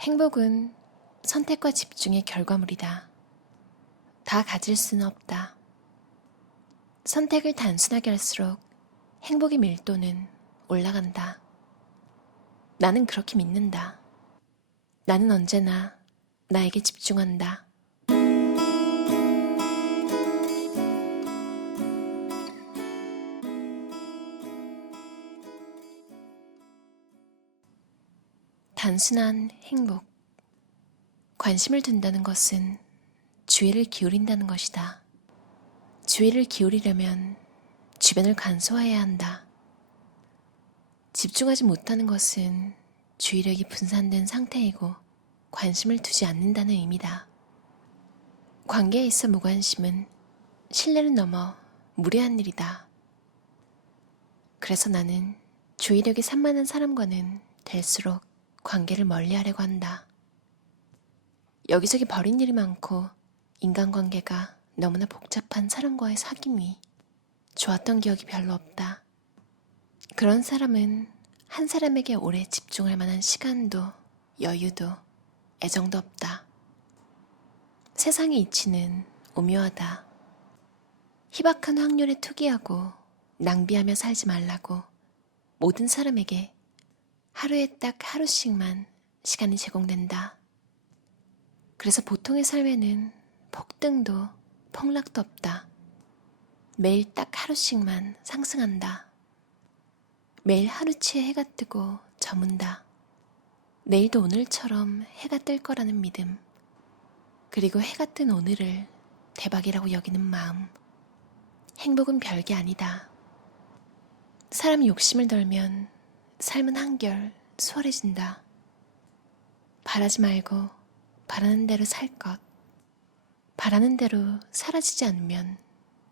행복은 선택과 집중의 결과물이다. 다 가질 수는 없다. 선택을 단순하게 할수록 행복의 밀도는 올라간다. 나는 그렇게 믿는다. 나는 언제나 나에게 집중한다. 단순한 행복. 관심을 둔다는 것은 주의를 기울인다는 것이다. 주의를 기울이려면 주변을 간소화해야 한다. 집중하지 못하는 것은 주의력이 분산된 상태이고 관심을 두지 않는다는 의미다. 관계에 있어 무관심은 신뢰를 넘어 무례한 일이다. 그래서 나는 주의력이 산만한 사람과는 될수록 관계를 멀리하려고 한다. 여기저기 버린 일이 많고 인간관계가 너무나 복잡한 사람과의 사귐이 좋았던 기억이 별로 없다. 그런 사람은 한 사람에게 오래 집중할 만한 시간도 여유도 애정도 없다. 세상의 이치는 오묘하다. 희박한 확률에 투기하고 낭비하며 살지 말라고 모든 사람에게 하루에 딱 하루씩만 시간이 제공된다. 그래서 보통의 삶에는 폭등도 폭락도 없다. 매일 딱 하루씩만 상승한다. 매일 하루치에 해가 뜨고 저문다. 내일도 오늘처럼 해가 뜰 거라는 믿음. 그리고 해가 뜬 오늘을 대박이라고 여기는 마음. 행복은 별게 아니다. 사람이 욕심을 덜면 삶은 한결 수월해진다. 바라지 말고 바라는 대로 살 것. 바라는 대로 사라지지 않으면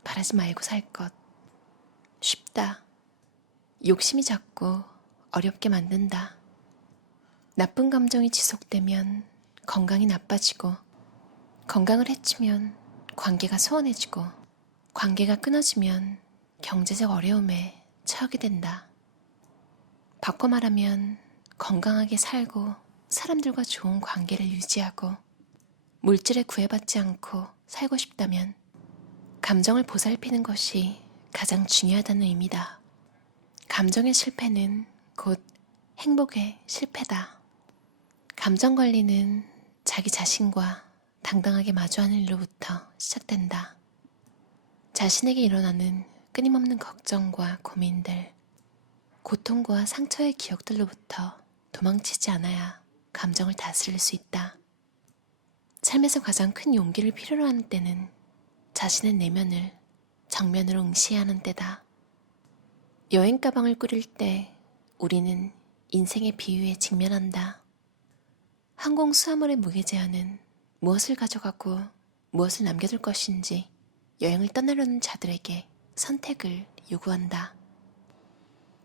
바라지 말고 살 것. 쉽다. 욕심이 자꾸 어렵게 만든다. 나쁜 감정이 지속되면 건강이 나빠지고, 건강을 해치면 관계가 소원해지고, 관계가 끊어지면 경제적 어려움에 처하게 된다. 바꿔 말하면 건강하게 살고 사람들과 좋은 관계를 유지하고 물질에 구애받지 않고 살고 싶다면 감정을 보살피는 것이 가장 중요하다는 의미다. 감정의 실패는 곧 행복의 실패다. 감정 관리는 자기 자신과 당당하게 마주하는 일로부터 시작된다. 자신에게 일어나는 끊임없는 걱정과 고민들, 고통과 상처의 기억들로부터 도망치지 않아야 감정을 다스릴 수 있다. 삶에서 가장 큰 용기를 필요로 하는 때는 자신의 내면을 정면으로 응시해야 하는 때다. 여행 가방을 꾸릴 때 우리는 인생의 비유에 직면한다. 항공 수화물의 무게 제한은 무엇을 가져가고 무엇을 남겨둘 것인지 여행을 떠나려는 자들에게 선택을 요구한다.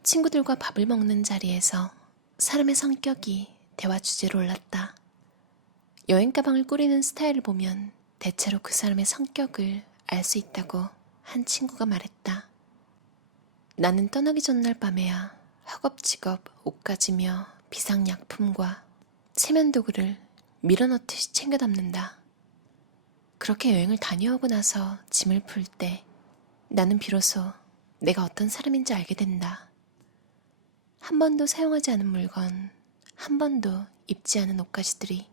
친구들과 밥을 먹는 자리에서 사람의 성격이 대화 주제로 올랐다. 여행 가방을 꾸리는 스타일을 보면 대체로 그 사람의 성격을 알 수 있다고 한 친구가 말했다. 나는 떠나기 전날 밤에야 허겁지겁 옷 가지며 비상약품과 세면도구를 밀어넣듯이 챙겨 담는다. 그렇게 여행을 다녀오고 나서 짐을 풀 때 나는 비로소 내가 어떤 사람인지 알게 된다. 한 번도 사용하지 않은 물건, 한 번도 입지 않은 옷가지들이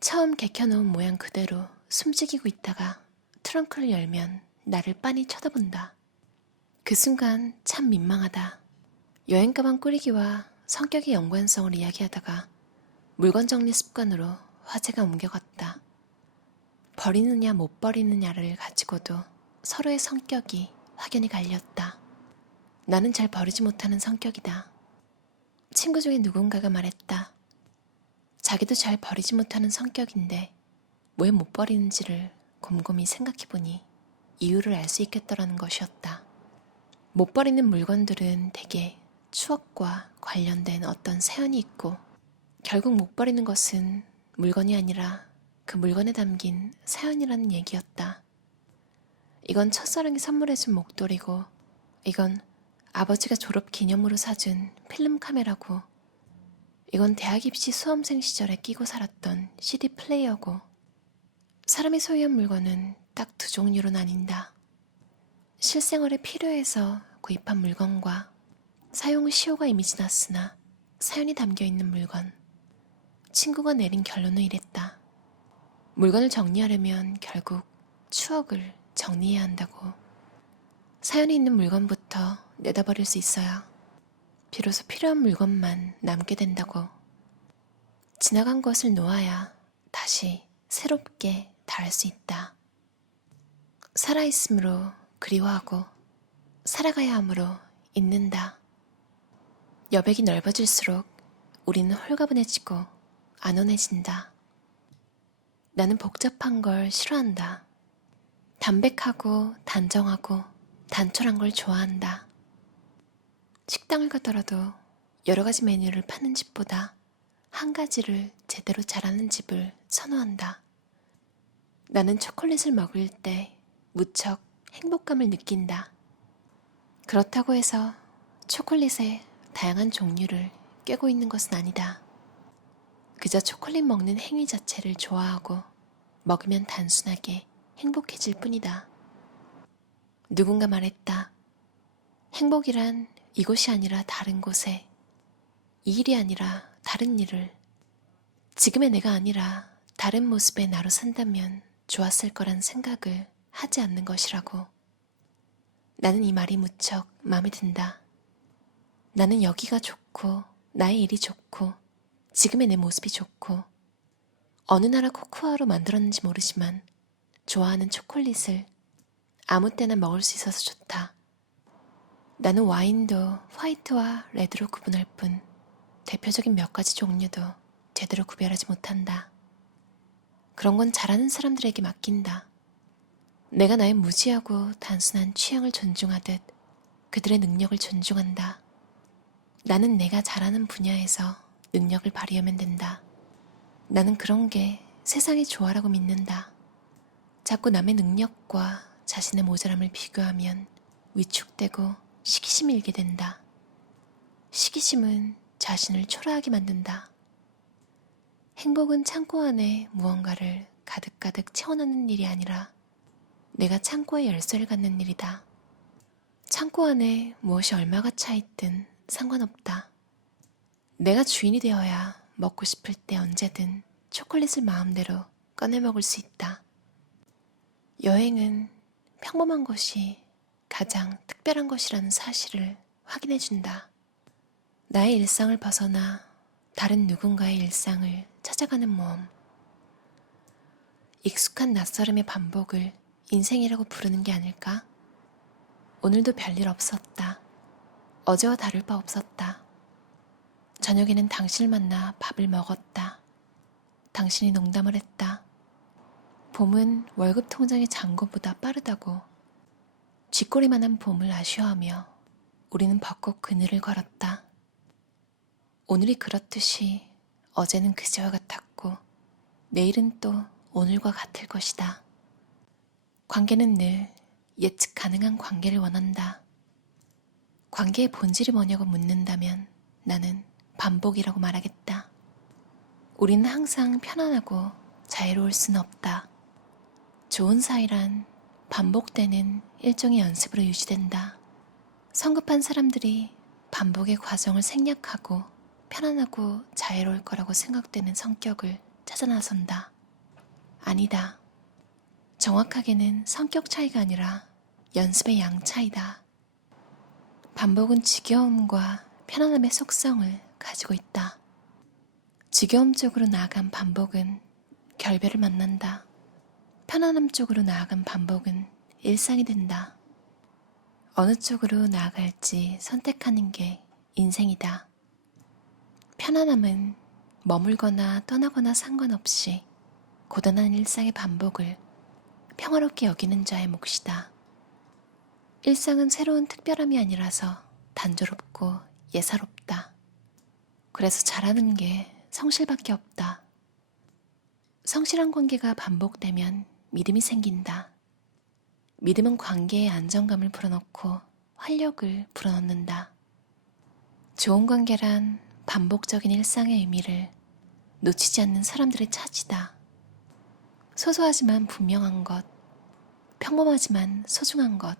처음 개켜놓은 모양 그대로 숨죽이고 있다가 트렁크를 열면 나를 빤히 쳐다본다. 그 순간 참 민망하다. 여행 가방 꾸리기와 성격의 연관성을 이야기하다가 물건 정리 습관으로 화제가 옮겨갔다. 버리느냐 못 버리느냐를 가지고도 서로의 성격이 확연히 갈렸다. 나는 잘 버리지 못하는 성격이다. 친구 중에 누군가가 말했다. 자기도 잘 버리지 못하는 성격인데 왜 못 버리는지를 곰곰이 생각해보니 이유를 알 수 있겠더라는 것이었다. 못 버리는 물건들은 대개 추억과 관련된 어떤 사연이 있고 결국 못 버리는 것은 물건이 아니라 그 물건에 담긴 사연이라는 얘기였다. 이건 첫사랑이 선물해준 목도리고 이건 아버지가 졸업 기념으로 사준 필름 카메라고 이건 대학 입시 수험생 시절에 끼고 살았던 CD 플레이어고, 사람이 소유한 물건은 딱 두 종류로 나뉜다. 실생활에 필요해서 구입한 물건과 사용 후 시효가 이미 지났으나 사연이 담겨있는 물건. 친구가 내린 결론은 이랬다. 물건을 정리하려면 결국 추억을 정리해야 한다고. 사연이 있는 물건부터 내다버릴 수 있어야 비로소 필요한 물건만 남게 된다고. 지나간 것을 놓아야 다시 새롭게 다할 수 있다. 살아있으므로 그리워하고 살아가야 하므로 잊는다. 여백이 넓어질수록 우리는 홀가분해지고 안온해진다. 나는 복잡한 걸 싫어한다. 담백하고 단정하고 단촐한 걸 좋아한다. 식당을 가더라도 여러 가지 메뉴를 파는 집보다 한 가지를 제대로 잘하는 집을 선호한다. 나는 초콜릿을 먹을 때 무척 행복감을 느낀다. 그렇다고 해서 초콜릿의 다양한 종류를 꿰고 있는 것은 아니다. 그저 초콜릿 먹는 행위 자체를 좋아하고 먹으면 단순하게 행복해질 뿐이다. 누군가 말했다. 행복이란 이곳이 아니라 다른 곳에, 이 일이 아니라 다른 일을, 지금의 내가 아니라 다른 모습의 나로 산다면 좋았을 거란 생각을 하지 않는 것이라고. 나는 이 말이 무척 마음에 든다. 나는 여기가 좋고 나의 일이 좋고 지금의 내 모습이 좋고 어느 나라 코코아로 만들었는지 모르지만 좋아하는 초콜릿을 아무 때나 먹을 수 있어서 좋다. 나는 와인도 화이트와 레드로 구분할 뿐 대표적인 몇 가지 종류도 제대로 구별하지 못한다. 그런 건 잘하는 사람들에게 맡긴다. 내가 나의 무지하고 단순한 취향을 존중하듯 그들의 능력을 존중한다. 나는 내가 잘하는 분야에서 능력을 발휘하면 된다. 나는 그런 게 세상의 조화라고 믿는다. 자꾸 남의 능력과 자신의 모자람을 비교하면 위축되고 시기심이 일게 된다. 시기심은 자신을 초라하게 만든다. 행복은 창고 안에 무언가를 가득가득 채워넣는 일이 아니라 내가 창고에 열쇠를 갖는 일이다. 창고 안에 무엇이 얼마가 차있든 상관없다. 내가 주인이 되어야 먹고 싶을 때 언제든 초콜릿을 마음대로 꺼내 먹을 수 있다. 여행은 평범한 것이 가장 특별한 것이라는 사실을 확인해준다. 나의 일상을 벗어나 다른 누군가의 일상을 찾아가는 모험. 익숙한 낯설음의 반복을 인생이라고 부르는 게 아닐까? 오늘도 별일 없었다. 어제와 다를 바 없었다. 저녁에는 당신을 만나 밥을 먹었다. 당신이 농담을 했다. 봄은 월급 통장의 잔고보다 빠르다고. 쥐꼬리만한 봄을 아쉬워하며 우리는 벚꽃 그늘을 걸었다. 오늘이 그렇듯이 어제는 그제와 같았고 내일은 또 오늘과 같을 것이다. 관계는 늘 예측 가능한 관계를 원한다. 관계의 본질이 뭐냐고 묻는다면 나는 반복이라고 말하겠다. 우리는 항상 편안하고 자유로울 수는 없다. 좋은 사이란 반복되는 일종의 연습으로 유지된다. 성급한 사람들이 반복의 과정을 생략하고 편안하고 자유로울 거라고 생각되는 성격을 찾아 나선다. 아니다. 정확하게는 성격 차이가 아니라 연습의 양 차이다. 반복은 지겨움과 편안함의 속성을 가지고 있다. 지겨움 쪽으로 나아간 반복은 결별을 만난다. 편안함 쪽으로 나아간 반복은 일상이 된다. 어느 쪽으로 나아갈지 선택하는 게 인생이다. 편안함은 머물거나 떠나거나 상관없이 고단한 일상의 반복을 평화롭게 여기는 자의 몫이다. 일상은 새로운 특별함이 아니라서 단조롭고 예사롭다. 그래서 잘하는 게 성실밖에 없다. 성실한 관계가 반복되면 믿음이 생긴다. 믿음은 관계에 안정감을 불어넣고 활력을 불어넣는다. 좋은 관계란 반복적인 일상의 의미를 놓치지 않는 사람들의 차지다. 소소하지만 분명한 것, 평범하지만 소중한 것.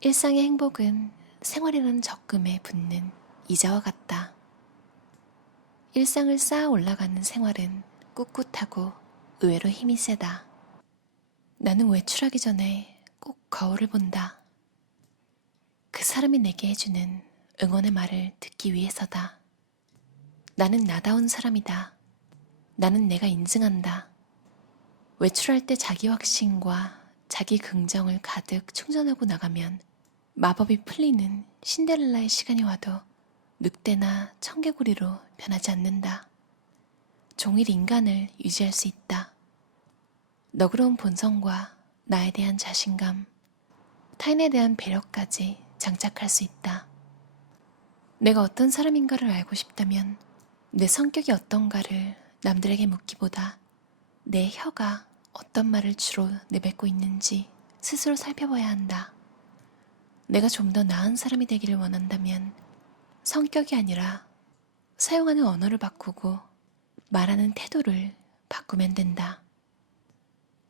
일상의 행복은 생활이라는 적금에 붙는 이자와 같다. 일상을 쌓아 올라가는 생활은 꿋꿋하고 의외로 힘이 세다. 나는 외출하기 전에 꼭 거울을 본다. 그 사람이 내게 해주는 응원의 말을 듣기 위해서다. 나는 나다운 사람이다. 나는 내가 인증한다. 외출할 때 자기 확신과 자기 긍정을 가득 충전하고 나가면 마법이 풀리는 신데렐라의 시간이 와도 늑대나 청개구리로 변하지 않는다. 종일 인간을 유지할 수 있다. 너그러운 본성과 나에 대한 자신감, 타인에 대한 배려까지 장착할 수 있다. 내가 어떤 사람인가를 알고 싶다면 내 성격이 어떤가를 남들에게 묻기보다 내 혀가 어떤 말을 주로 내뱉고 있는지 스스로 살펴봐야 한다. 내가 좀 더 나은 사람이 되기를 원한다면 성격이 아니라 사용하는 언어를 바꾸고 말하는 태도를 바꾸면 된다.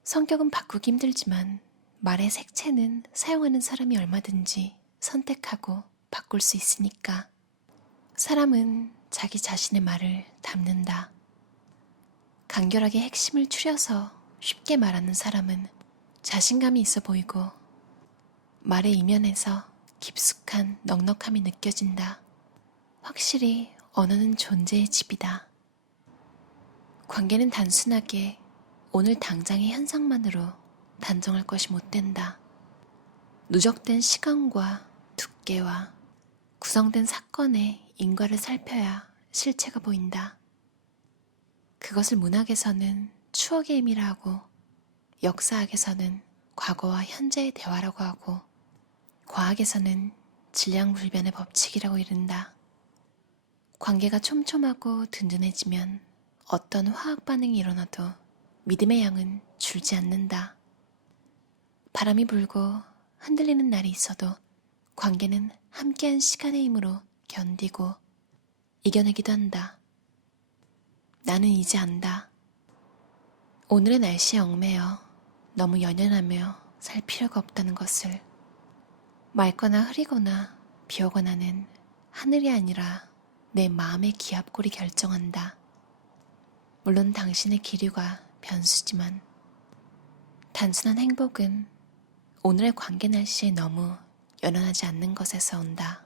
성격은 바꾸기 힘들지만 말의 색채는 사용하는 사람이 얼마든지 선택하고 바꿀 수 있으니까. 사람은 자기 자신의 말을 담는다. 간결하게 핵심을 추려서 쉽게 말하는 사람은 자신감이 있어 보이고 말의 이면에서 깊숙한 넉넉함이 느껴진다. 확실히 언어는 존재의 집이다. 관계는 단순하게 오늘 당장의 현상만으로 단정할 것이 못 된다. 누적된 시간과 두께와 구성된 사건의 인과를 살펴야 실체가 보인다. 그것을 문학에서는 추억의 의미라 하고 역사학에서는 과거와 현재의 대화라고 하고 과학에서는 질량불변의 법칙이라고 이른다. 관계가 촘촘하고 든든해지면 어떤 화학 반응이 일어나도 믿음의 양은 줄지 않는다. 바람이 불고 흔들리는 날이 있어도 관계는 함께한 시간의 힘으로 견디고 이겨내기도 한다. 나는 이제 안다. 오늘의 날씨에 얽매여 너무 연연하며 살 필요가 없다는 것을. 맑거나 흐리거나 비 오거나는 하늘이 아니라 내 마음의 기압골이 결정한다. 물론 당신의 기류가 변수지만 단순한 행복은 오늘의 관계 날씨에 너무 연연하지 않는 것에서 온다.